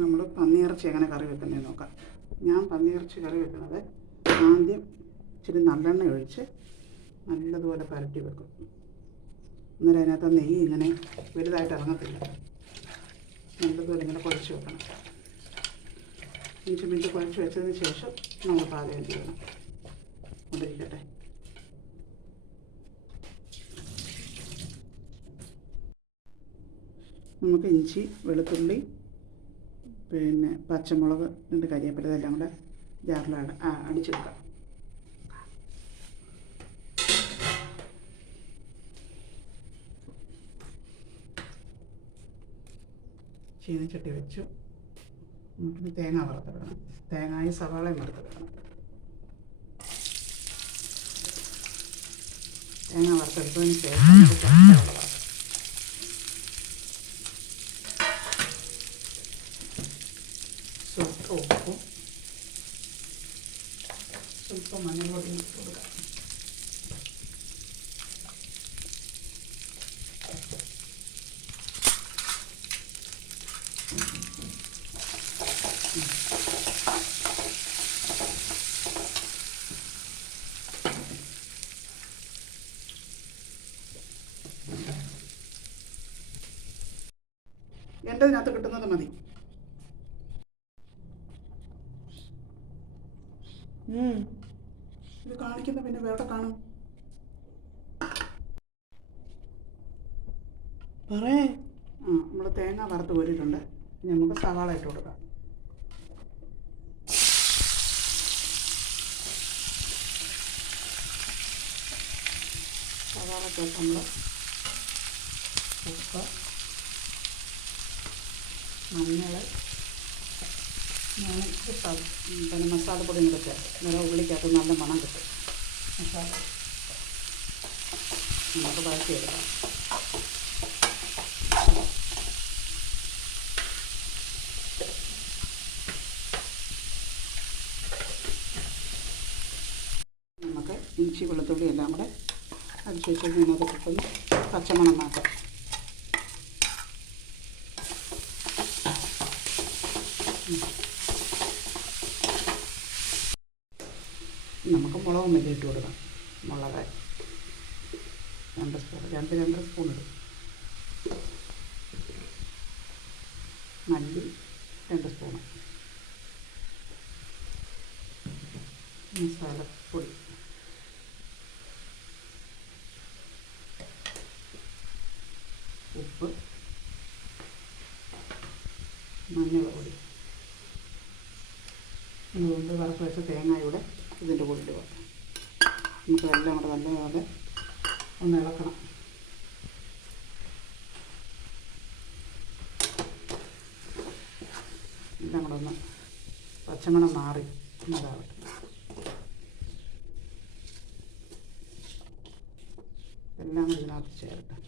നമ്മൾ പന്നിയിറച്ചി എങ്ങനെ കറി വെക്കുന്നതെന്ന് നോക്കാം. ഞാൻ പന്നിയിറച്ചി കറി വെക്കുന്നത് ആദ്യം ഇച്ചിരി നല്ലെണ്ണ ഒഴിച്ച് നല്ലതുപോലെ പരട്ടി വെക്കും. അന്നേരം അതിനകത്ത് നെയ്യ് ഇങ്ങനെ വലുതായിട്ട് ഇറങ്ങത്തില്ല. നല്ലതുപോലെ ഇങ്ങനെ കുഴച്ച് വെക്കണം. 5 മിനിറ്റ് കുഴച്ച് വെച്ചതിന് ശേഷം നമ്മൾ പാചകം ചെയ്യണം. കൊണ്ടിരിക്കട്ടെ. നമുക്ക് ഇഞ്ചി, വെളുത്തുള്ളി, പിന്നെ പച്ചമുളക്, 2 കരിവേപ്പില ഇതെല്ലാം കൂടെ ജാറിൽ അടിച്ച് വെക്കാം. ചീനച്ചട്ടി വെച്ചു. നമുക്കിനി തേങ്ങ വറുത്തിടണം. തേങ്ങയും സവാളയും വറുത്തിടണം. തേങ്ങ വറുത്തെടുത്തതിന് ശേഷം ഉപ്പും സ്വല്പം മഞ്ഞൾപ്പൊടി ഇട്ട് കൊടുക്കാം. എൻ്റെ ഇതിനകത്ത് കിട്ടുന്നത് മതി. ഇത് കാണിക്കുന്ന പിന്നെ വേറെ കാണും. നമ്മൾ തേങ്ങ വറുത്ത് കോരിയിട്ടുണ്ട്. ഇനി നമുക്ക് സവാള ഇട്ട് കൊടുക്കാം. സവാളയ്ക്ക് നമ്മൾ ഉപ്പ്, മഞ്ഞൾ, പിന്നെ മസാലപ്പൊടി കൂടെ ചേർത്ത് നല്ല ഉള്ളിക്കകത്ത് നല്ല മണം കിട്ടും. മസാല നമുക്ക് വഴറ്റിയെടുക്കാം. നമുക്ക് ഇഞ്ചി, വെളുത്തുള്ളി എല്ലാം കൂടെ അടിച്ച് വെച്ച് ഇതിനകത്ത് കിട്ടുന്ന പച്ചമണം മാറ്റാം. നമുക്ക് മുളകും മല്ലി ഇട്ട് കൊടുക്കാം. മുളക് 2 സ്പൂൺ, 2 സ്പൂൺ ഇടും. മല്ലി 2 സ്പൂൺ. മസാലപ്പൊടി ഉപ്പ്, മഞ്ഞൾ പൊടി. അതുകൊണ്ട് വറുത്ത് വെച്ച തേങ്ങയുടെ ഇതിൻ്റെ കൂടെ ഇടുക. നമുക്ക് എല്ലാം കൂടെ നല്ലപോലെ ഒന്ന് ഇളക്കണം. എല്ലാം കൂടെ ഒന്ന് പച്ചമണം മാറി അതാവട്ടെ. എല്ലാം കൂടി ഇതിനകത്ത് ചേർക്കാം.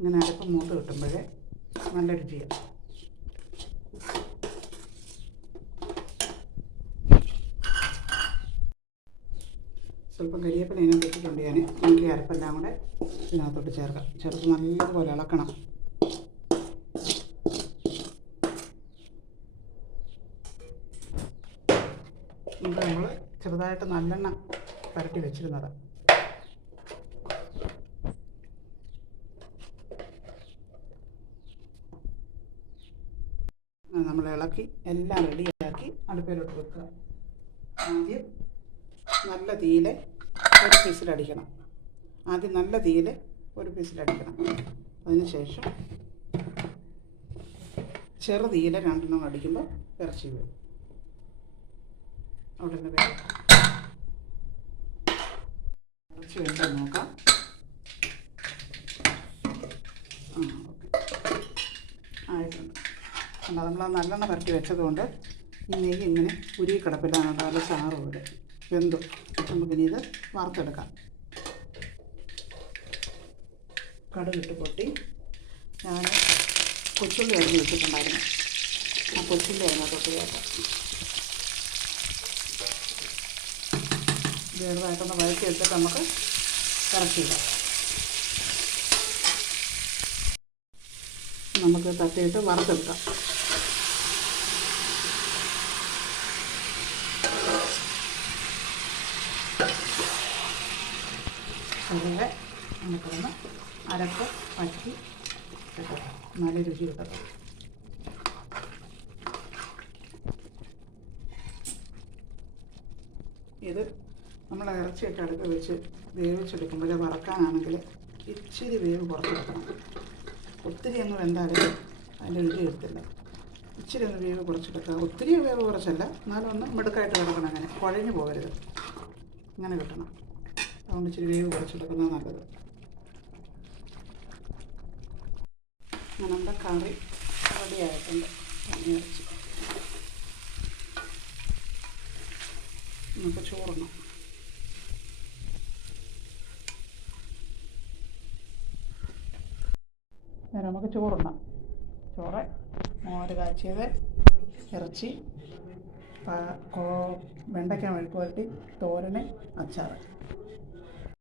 ഇങ്ങനെ അരപ്പ് മൂത്ത് കിട്ടുമ്പോഴേ നല്ല രുചിയാണ്. സ്വല്പം കരിവേപ്പില ഇതിനകത്ത് വെച്ചിട്ടുണ്ട് ഞാൻ. നമുക്ക് ഈ അരപ്പെല്ലാം കൂടെ ഇതിനകത്തോട്ട് ചേർക്കാം. ചേർത്ത് നല്ലപോലെ ഇളക്കണം. ഇത് നമ്മൾ ചെറുതായിട്ട് നല്ലെണ്ണ പരട്ടി വെച്ചിരുന്നതാണ്. നമ്മൾ ഇളക്കി എല്ലാം റെഡിയാക്കി അടുപ്പിലോട്ട് വെക്കുക. ആദ്യം നല്ല തീയിൽ ഒരു പീസിലടിക്കണം. അതിന് ശേഷം ചെറു തീയിൽ 2 അടിക്കുമ്പോൾ ഇറച്ചി വീഴും. അവിടെ നിന്ന് വേണം ഇറച്ചി വേണ്ടത് നോക്കാം. ഓക്കെ, ആയിട്ടുണ്ട്. നമ്മൾ നല്ലെണ്ണ പരട്ടി വെച്ചതുകൊണ്ട് ഈ നെയ്യ് ഇങ്ങനെ ഉരുകി കിടപ്പിലാണ്. നല്ല ചാറ് പോലെ വെന്തു. നമുക്കിനി ഇത് വറുത്തെടുക്കാം. കടുകിട്ട് പൊട്ടി ഞാൻ കൊച്ചുള്ളി അരിഞ്ഞ് വെച്ചിട്ടുണ്ടായിരുന്നു. ആ കൊച്ചുള്ളി അതിനകത്തോട്ട് ചേർക്കാം. ചെറുതായിട്ടൊന്ന് വഴറ്റി എടുത്തിട്ട് നമുക്ക് ഇറക്കിയിടാം. നമുക്ക് തട്ടിയിട്ട് വറുത്തെടുക്കാം. അതുപോലെ നമുക്കൊന്ന് അരപ്പ് വറ്റി കിട്ടണം, നല്ല രുചി കിട്ടണം. ഇത് നമ്മൾ ഇറച്ചിയൊക്കെ അടുത്ത് വെച്ച് വേവിച്ചെടുക്കുമ്പോൾ വറക്കാനാണെങ്കിൽ ഇച്ചിരി വേവ് കുറച്ചെടുക്കണം. ഒത്തിരി അങ്ങ് വെന്താലും അതിൻ്റെ രുചി എടുത്തില്ല. ഇച്ചിരി ഒന്ന് വേവ് കുറച്ചെടുക്കുക. ഒത്തിരി വേവ് കുറച്ചല്ല, എന്നാലും ഒന്ന് മിടുക്കായിട്ട് കിടക്കണം. അങ്ങനെ കുഴഞ്ഞു പോകരുത്, അങ്ങനെ കിട്ടണം. അതുകൊണ്ട് ഇച്ചിരി വേവ് കുറച്ചെടുക്കുന്നത് നല്ലത്. അങ്ങനെ നമ്മുടെ കറി റെഡി ആയിട്ടുണ്ട്. ഇറച്ചി നമുക്ക് ചോറിണം. നമുക്ക് ചോറിണം. ചോറ്, മോര് കാച്ചിയത്, ഇറച്ചി, വെണ്ടയ്ക്ക മെഴുക്ക് പുരട്ടി, തോരന്, അച്ചാർ.